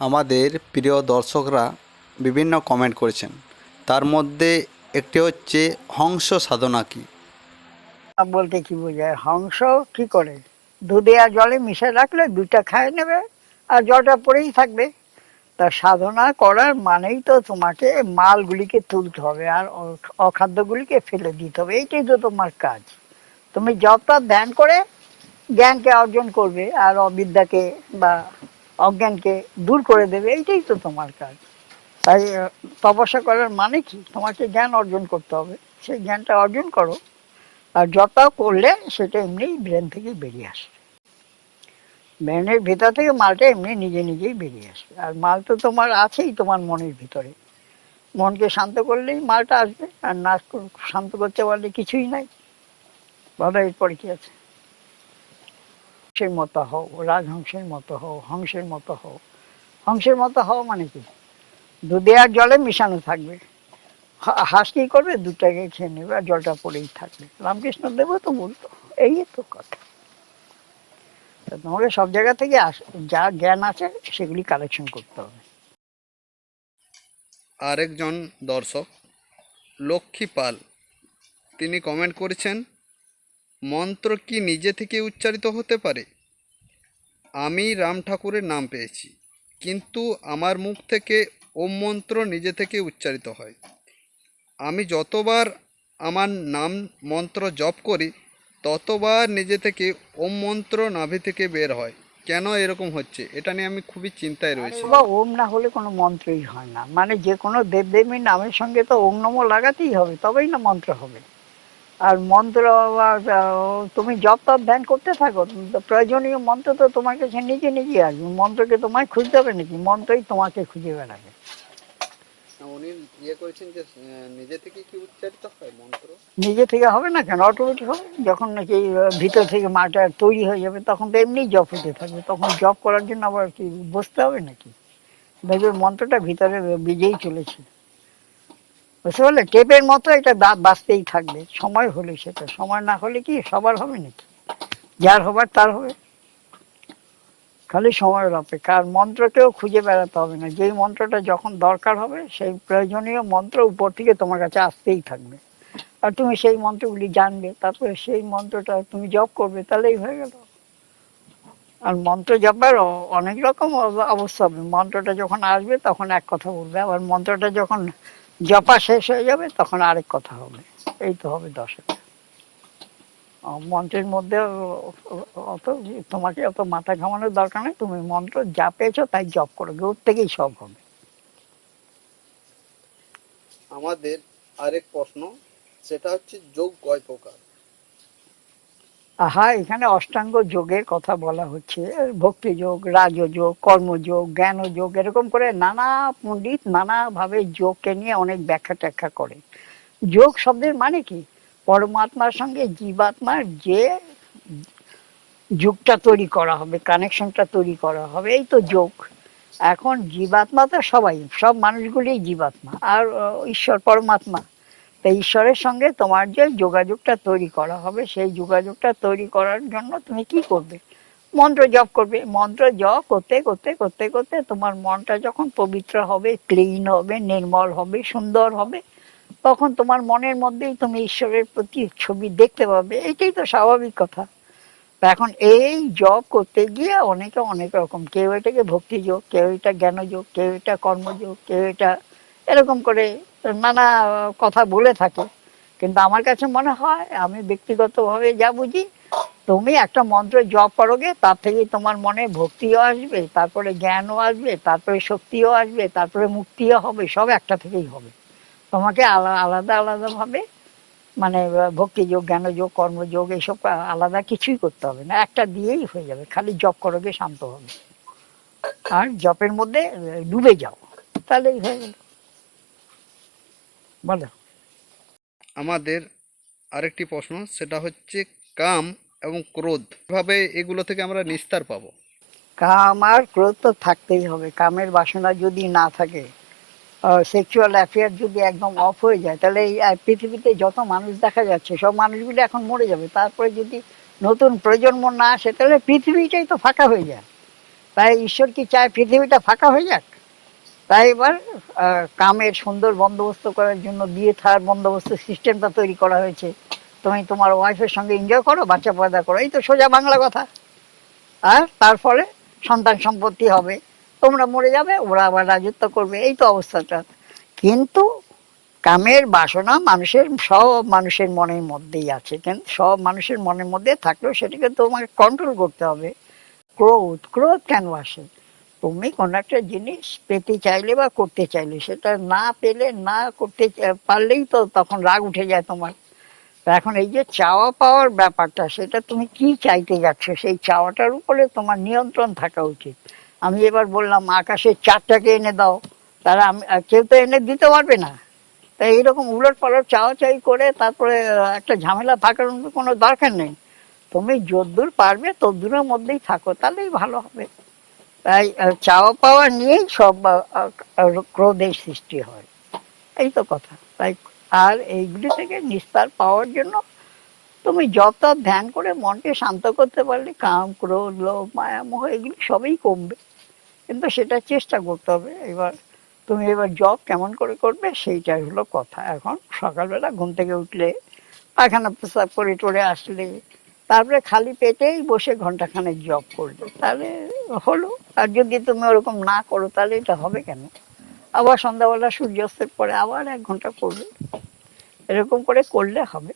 আমাদের প্রিয় দর্শকরা বিভিন্ন কমেন্ট করেছেন। তার মধ্যে একটি হচ্ছে, হংস সাধনা কি? বলতে কি বোঝায়? হংস কি করে? দুধে আর জলে মিশে রাখলে দুইটা খায় নেবে, আর জলটা পড়েই থাকবে। তা সাধনা করার মানেই তো তোমাকে মালগুলিকে তুলতে হবে, আর অখাদ্যগুলিকে ফেলে দিতে হবে। এইটাই তো তোমার কাজ। তুমি যতটা ধ্যান করে জ্ঞানকে অর্জন করবে, আর অবিদ্যাকে বা অজ্ঞানকে দূর করে দেবে, এইটাই তো তোমার কাজ। তাই তপস্যা করার মানে কি? তোমাকে জ্ঞান অর্জন করতে হবে। সেই জ্ঞানটা অর্জন করো। আর যত করলে সেটা এমনি ব্রেন থেকে বেরিয়ে আসে। ব্রেনের ভিতর থেকে মালটা এমনি নিজে নিজেই বেরিয়ে আসবে আর মাল তো তোমার আছেই তোমার মনের ভিতরে। মনকে শান্ত করলেই মালটা আসবে। আর না শান্ত করতে পারলে কিছুই নাই। বলো এরপরে কি আছে? হংসের মতো হও, রাজহংসের মতো হও, হংসের মতো হও। হংসের মতো হও মানে কি? দুধে আর জলে মিশানো থাকবে। হাঁস কি করবে? দুধটাকে খেয়ে নেবে আর জলটা পড়েই থাকবে। রামকৃষ্ণ দেবও তো বলতো, এই তো কথা। তোমাকে সব জায়গা থেকে যা জ্ঞান আছে সেগুলি কালেকশন করতে হবে। আরেকজন দর্শক, লক্ষ্মী পাল, তিনি কমেন্ট করেছেন মন্ত্র কি নিজে থেকে উচ্চারিত হতে পারে? আমি রাম ঠাকুরের নাম পেয়েছি, কিন্তু আমার মুখ থেকে ওম মন্ত্র নিজে থেকে উচ্চারিত হয়। আমি যতবার আমার নাম মন্ত্র জপ করি, ততবার নিজে থেকে ওম মন্ত্র নাভি থেকে বের হয়। কেন এরকম হচ্ছে? এটা নিয়ে আমি খুবই চিন্তায় রয়েছি। বা ওম না হলে কোনো মন্ত্রই হয় না। মানে যে কোনো দেবদেবীর নামের সঙ্গে তো ওম নম লাগাতেই হবে, তবেই না মন্ত্র হবে। আর মন্ত্র তুমি জপ তপ ধ্যান করতে থাকো প্রয়োজনীয় মন্ত্র তো তোমার কাছে নিজে নিজে আসবে। মন্ত্রকে তোমায় খুঁজতে হবে নাকি? মন্ত্রই তোমাকে খুঁজে বেড়াবে। উনি ইয়ে করেছেন যে নিজে থেকে কি উচ্চারিত হয় মন্ত্র? নিজে থেকে হবে না কেন? অটোমেটিক হবে। যখন নাকি ভিতর থেকে মাটা তৈরি হয়ে যাবে তখন তো এমনি জপ হতে থাকবে। তখন জপ করার জন্য আবার কি বসতে হবে নাকি? দেখবে মন্ত্রটা ভিতরে বিজেই চলেছে। বুঝতে পারলে টেপের মতো এটা দা- বাঁচতেই থাকবে। সময় হলে সেটা, সময় না হলে কি সবার হবে নাকি? যার হবার তার হবে। খালি সময়ের অপেক্ষা। আর মন্ত্রকেও খুঁজে বেড়াতে হবে না। যেই মন্ত্রটা যখন দরকার হবে, সেই প্রয়োজনীয় মন্ত্র উপর থেকে তোমার কাছে আসতেই থাকবে। আর তুমি সেই মন্ত্রগুলি জানবে, তারপরে সেই মন্ত্রটা তুমি জপ করবে, তাহলেই হয়ে গেল। আর মন্ত্র জপার অনেক রকম অব- অবস্থা হবে। মন্ত্রটা যখন আসবে, তখন এক কথা বলবে। আবার মন্ত্রটা যখন জপা শেষ হয়ে যাবে, তখন আরেক কথা হবে। এই তো হবে দশে মন্ত্রের মধ্যে অত তোমাকে অত মাথা ঘামানোর দরকার নেই। তুমি মন্ত্র যা পেয়েছ তাই জপ করো, ওর থেকেই সব হবে। আমাদের আরেক প্রশ্ন, সেটা হচ্ছে যোগ কয় প্রকার? আহা, এখানে অষ্টাঙ্গ যোগের কথা বলা হচ্ছে। ভক্তি যোগ রাজযোগ কর্মযোগ জ্ঞানযোগ এরকম করে নানা পণ্ডিত নানা ভাবে যোগকে নিয়ে অনেক ব্যাখ্যা ট্যাখ্যা করে। যোগ শব্দের মানে কি? পরমাত্মার সঙ্গে জীবাত্মার যে যুগটা তৈরি করা হবে কানেকশনটা তৈরি করা হবে, এই তো যোগ। এখন জীবাত্মা তো সবাই, সব মানুষগুলি জীবাত্মা। আর ঈশ্বর পরমাত্মা। তো ঈশ্বরের সঙ্গে তোমার যে যোগাযোগটা তৈরি করা হবে, সেই যোগাযোগটা তৈরি করার জন্য তুমি কি করবে? মন্ত্র জপ করবে। মন্ত্র জপ করতে করতে করতে করতে তোমার মনটা যখন পবিত্র হবে, ক্লিন হবে, নির্মল হবে, সুন্দর হবে, তখন তোমার মনের মধ্যেই তুমি ঈশ্বরের প্রতি ছবি দেখতে পাবে। এটাই তো স্বাভাবিক কথা। এখন এই জব করতে গিয়ে অনেকে অনেক রকম, কেউ এটাকে ভক্তি যোগ কেউ এটা জ্ঞানযোগ, কেউ এটা কর্মযোগ, কেউ এটা এরকম করে নানা কথা বলে থাকে। কিন্তু আমার কাছে মনে হয়, আমি ব্যক্তিগতভাবে যা বুঝি, তুমি একটা মন্ত্র জপ করোগে, তার থেকে তোমার মনে ভক্তিও আসবে, তারপরে জ্ঞানও আসবে, তারপরে শক্তিও আসবে, তারপরে মুক্তিও হবে, সব একটা থেকেই হবে। তোমাকে আলা- আলাদা আলাদা ভাবে মানে ভক্তিযোগ জ্ঞানযোগ কর্মযোগ এইসব আলাদা কিছুই করতে হবে না। একটা দিয়েই হয়ে যাবে, খালি জপ করোগে, শান্ত হবে। আর জপের মধ্যে ডুবে যাও, তাহলেই হয়ে গেল। বলো। আমাদের আরেকটি প্রশ্ন সেটা হচ্ছে কাম এবং ক্রোধ। কীভাবে এগুলো থেকে আমরা নিস্তার পাবো? কাম আর ক্রোধ তো থাকতেই হবে। কামের বাসনা যদি না থাকে সেক্সুয়াল অ্যাফেয়ার যদি একদম অফ হয়ে যায় তাহলে এই পৃথিবীতে যত মানুষ দেখা যাচ্ছে সব মানুষগুলো এখন মরে যাবে। তারপরে যদি নতুন প্রজন্ম না আসে তাহলে পৃথিবীটাই তো ফাঁকা হয়ে যায়। তাই ঈশ্বর কি চায় পৃথিবীটা ফাঁকা হয়ে যাক? তাই এবার কামের সুন্দর বন্দোবস্ত করার জন্য বিয়ে থার বন্দোবস্ত সিস্টেমটা তৈরি করা হয়েছে। তুমি তোমার ওয়াইফের সঙ্গে এনজয় করো, বাচ্চা পয়দা করো, এই তো সোজা বাংলা কথা। আর তার ফলে সন্তান সম্পত্তি হবে, তোমরা মরে যাবে, ওরা আবার রাজত্ব করবে, এই তো অবস্থাটা। কিন্তু কামের বাসনা মানুষের, সব মানুষের মনের মধ্যেই আছে কিন্তু সব মানুষের মনের মধ্যে থাকলেও সেটাকে তোমাকে কন্ট্রোল করতে হবে। ক্রোধ ক্রোধ কেন আসে? তুমি কোনো একটা জিনিস পেতে চাইলে বা করতে চাইলে, সেটা না পেলে না করতে পারলেই তো তখন রাগ উঠে যায় তোমার। এখন এই যে চাওয়া পাওয়ার ব্যাপারটা, সেটা তুমি কি চাইতে যাচ্ছ? সেই চাওয়াটার উপরে তোমার নিয়ন্ত্রণ থাকা উচিত। আমি এবার বললাম আকাশের চারটাকে এনে দাও। তারা আমি কেউ তো এনে দিতে পারবে না। তাই এইরকম উলট পালট চাওয়া চাই করে তারপরে একটা ঝামেলা থাকার কোনো দরকার নেই। তুমি যদ্দূর পারবে তদ্দূরের মধ্যেই থাকো, তাহলেই ভালো হবে। চাওয়া পাওয়া নিয়েই সব ক্রোধের সৃষ্টি হয়। এই তো কথা। তাই, আর এইগুলি থেকে নিস্তার পাওয়ার জন্য তুমি যত ধ্যান করে মনকে শান্ত করতে পারলে, কাম, ক্রোধ, লোভ, মায়া, মোহ, এগুলি সবই কমবে। কিন্তু সেটা চেষ্টা করতে হবে। এবার তুমি এবার জব কেমন করে করবে, সেইটাই হলো কথা। এখন সকালবেলা ঘুম থেকে উঠলে, পায়খানা প্রস্তাব করে টরে আসলে তারপরে খালি পেটেই বসে ঘন্টাখানেক জব করবে তাহলে হলো। আর যদি তুমি ওরকম না করো, তাহলে এটা হবে কেন? আবার সন্ধ্যাবেলা সূর্যাস্তের পরে আবার এক ঘণ্টা করবে। এরকম করে করলে হবে।